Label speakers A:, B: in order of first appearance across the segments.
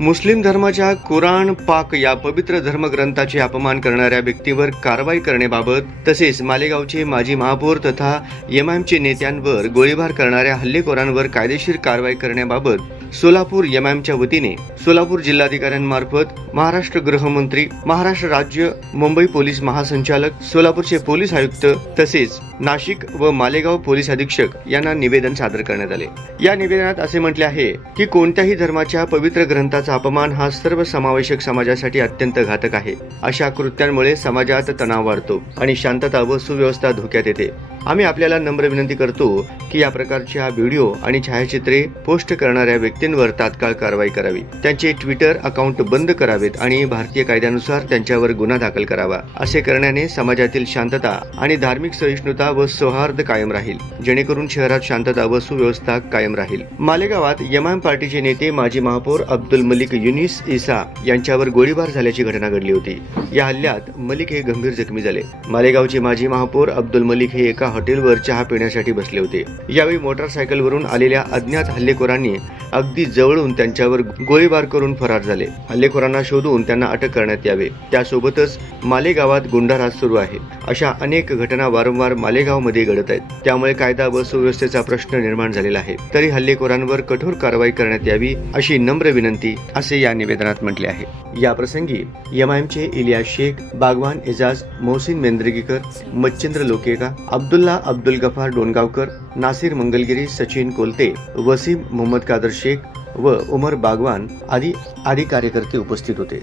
A: मुस्लिम धर्माच्या कुराण पाक या पवित्र धर्मग्रंथाचे अपमान करणाऱ्या व्यक्तीवर कारवाई करण्याबाबत तसेच मालेगावचे माजी महापौर तथा एमआयएमचे नेत्यांवर गोळीबार करणाऱ्या हल्लेखोरांवर कायदेशीर कारवाई करण्याबाबत सोलापूर यमॅमच्या वतीने सोलापूर जिल्हाधिकाऱ्यांमार्फत महाराष्ट्र गृहमंत्री महाराष्ट्र राज्य मुंबई पोलीस महासंचालक सोलापूरचे पोलीस आयुक्त तसेच नाशिक व मालेगाव पोलीस अधीक्षक यांना निवेदन सादर करण्यात आले. या निवेदनात असे म्हटले आहे की कोणत्याही धर्माच्या पवित्र ग्रंथाचा अपमान हा सर्व समावेशक समाजासाठी अत्यंत घातक आहे. अशा कृत्यांमुळे समाजात तणाव वाढतो आणि शांतता व सुव्यवस्था धोक्यात येते. आम्ही आपल्याला नम्र विनंती करतो की या प्रकारच्या व्हिडिओ आणि छायाचित्रे पोस्ट करणाऱ्या व्यक्तींवर तात्काळ कारवाई करावी. त्यांचे ट्विटर अकाउंट बंद करावेत आणि भारतीय कायद्यानुसार त्यांच्यावर गुन्हा दाखल करावा. असे करण्याने समाजातील शांतता आणि धार्मिक सहिष्णुता व सौहार्द कायम राहील. जेणेकरून शहरात शांतता व सुव्यवस्था कायम राहील. मालेगावात एमआयएम पार्टीचे नेते माजी महापौर अब्दुल मलिक युनिस इसा यांच्यावर गोळीबार झाल्याची घटना घडली होती. या हल्ल्यात मलिक हे गंभीर जखमी झाले. मालेगावचे माजी महापौर अब्दुल मलिक हे एका हॉटेलवर चहा पिण्यासाठी बसले होते. यावेळी मोटारसायकलवरून आलेल्या अज्ञात हल्लेखोरांनी अगदी जवळून त्यांच्यावर गोळीबार करून फरार झाले. हल्लेखोरांना शोधून त्यांना अटक करण्यात यावे. त्यासोबतच मालेगावात गुंडाराज सुरू आहे. अशा अनेक घटना वारंवार मालेगावमध्ये घडत आहेत. त्यामुळे कायदा व सुव्यवस्थेचा प्रश्न निर्माण झालेला आहे. तरी हल्लेखोरांवर कठोर कारवाई करण्यात यावी अशी नम्र विनंती असे या निवेदनात म्हटले आहे. या प्रसंगी एमआयएमचे इलियास शेख बागवान एजाज मोहसिन मेंद्रगीकर मच्छिंद्र लोकेगा अब्दुल्ला अब्दुल गफार डोनगावकर नासिर मंगलगिरी सचिन कोलते वसीम मोहम्मद कादर शेख व उमर बागवान आदी आदी कार्यकर्ते उपस्थित होते.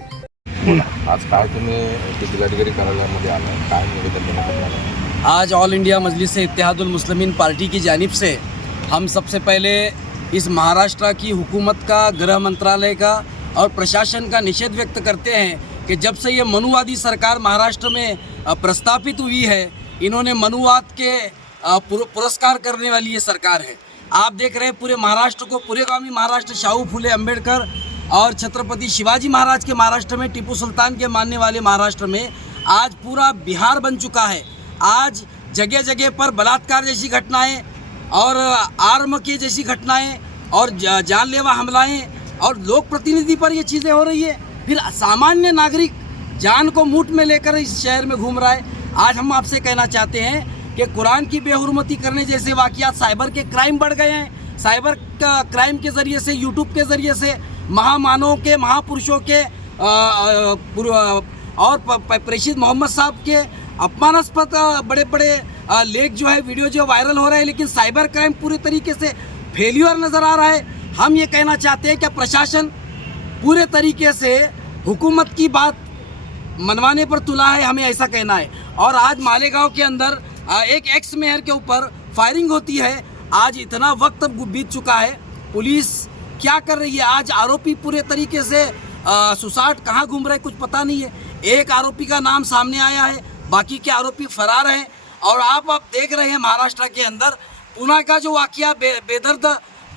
A: आज काय तुम्ही जिल्हाधिकारी कार्यालयामध्ये आलं काय
B: निवेदन देण्यात आज all India Majlis Ittehadul Muslimeen party की जानिब से हम सबसे पहले इस महाराष्ट्र की हुकूमत का गृह मंत्रालय का और प्रशासन का निषेध व्यक्त करते हैं कि जब से ये मनुवादी सरकार महाराष्ट्र में प्रस्तापित हुई है इन्होंने मनुवाद के पुरस्कार करने वाली ये सरकार है। आप देख रहे हैं पूरे महाराष्ट्र को, पूरे गामी महाराष्ट्र, शाहू फुले अंबेडकर और छत्रपति शिवाजी महाराज के महाराष्ट्र में टिप्पू सुल्तान के मानने वाले महाराष्ट्र में आज पूरा बिहार बन चुका है। आज जगह जगह पर बलात्कार जैसी घटनाएँ और आर्म की जैसी घटनाएँ और जानलेवा हमलाएँ और लोक प्रतिनिधि पर ये चीज़ें हो रही है। फिर सामान्य नागरिक जान को मूठ में लेकर इस शहर में घूम रहा है। आज हम आपसे कहना चाहते हैं कि कुरान की बेहरमती करने जैसे वाक़यात साइबर के क्राइम बढ़ गए हैं। साइबर क्राइम के ज़रिए से, यूट्यूब के ज़रिए से, महामानवों के, महापुरुषों के और प्रेषित मोहम्मद साहब के अपमानास्पद बड़े बड़े लेख जो है, वीडियो जो वायरल हो रहे हैं, लेकिन साइबर क्राइम पूरे तरीके से फेल्यूर नज़र आ रहा है। हम ये कहना चाहते हैं कि प्रशासन पूरे तरीके से हुकूमत की बात मनवाने पर तुला है हमें ऐसा कहना है। और आज मालेगांव के अंदर एक एक्स मेयर के ऊपर फायरिंग होती है। आज इतना वक्त बीत चुका है। पुलिस क्या कर रही है? आज आरोपी पूरे तरीके से सुसाट कहाँ घूम रहे कुछ पता नहीं है। एक आरोपी का नाम सामने आया है बाकी के आरोपी फरार हैं। और आप अब देख रहे हैं महाराष्ट्र के अंदर पुणे का जो वाकया बे, बेदर्द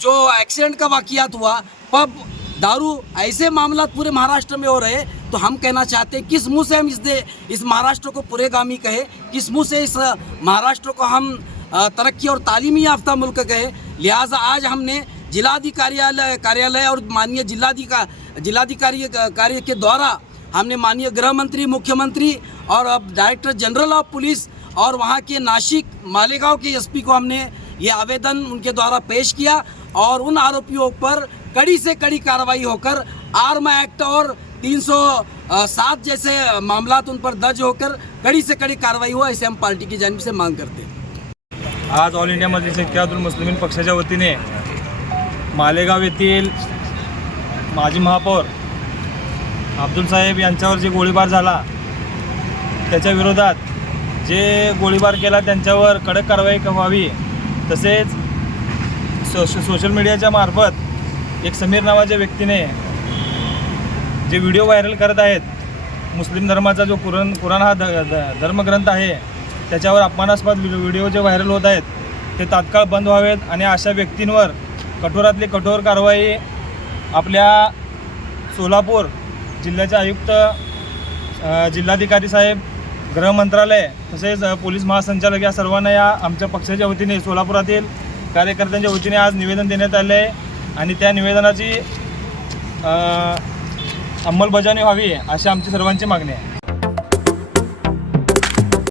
B: जो एक्सीडेंट का वाकयात हुआ पब दारू ऐसे मामला पूरे महाराष्ट्र में हो रहे तो हम कहना चाहते हैं, किस मुँह से हम इस दे, इस महाराष्ट्र को पुरेगामी कहे, किस मुँह से इस महाराष्ट्र को हम तरक्की और तालीमी याफ्ता मुल्क कहे। लिहाजा आज हमने जिलाधिकार्यालय कार्यालय और माननीय जिलाधिका, जिलाधिकारी कार्य के द्वारा हमने माननीय गृह मंत्री मुख्यमंत्री और अब डायरेक्टर जनरल ऑफ़ पुलिस और वहाँ के नासिक मालेगांव के एसपी को हमने ये आवेदन उनके द्वारा पेश किया और उन आरोपियों पर कड़ी से कड़ी कार्रवाई होकर आर्म एक्ट और 307 जैसे मामला उन पर दर्ज होकर कड़ी से कड़ी कार्रवाई हुआ ऐसे हम पार्टी की जानिब से मांग करते
C: हैं। आज ऑल इंडिया मजलिस इत्यादुल मुस्लिमीन पक्षाच्या वतीने मालेगाव येथील माजी महापौर अब्दुल साहेब यांच्यावर जे गोळीबार झाला त्याच्या विरोधात जे गोळीबार केला त्यांच्यावर कडक कारवाई व्हावी तसेच सोश सोशल मीडियाच्या मार्फत एक समीर नावाच्या व्यक्तीने जे व्हिडिओ व्हायरल करत आहेत मुस्लिम धर्माचा जो कुराण कुराण हा ध धर्मग्रंथ आहे त्याच्यावर अपमानास्पद व्हिडिओ जे व्हायरल होत आहेत ते तात्काळ बंद व्हावेत आणि अशा व्यक्तींवर कठोरातली कठोर कारवाई आपल्या सोलापूर जिल्ह्याचे आयुक्त जिल्हाधिकारी साहेब गृह मंत्रालय तसेच पोलीस महासंचालक या सर्वांना या आमच्या पक्षाच्या वतीने सोलापुरातील कार्यकर्त्यांच्या वतीने आज निवेदन देण्यात आले आहे आणि त्या निवेदनाची अंमलबजावणी व्हावी अशी आमची सर्वांची मागणी आहे.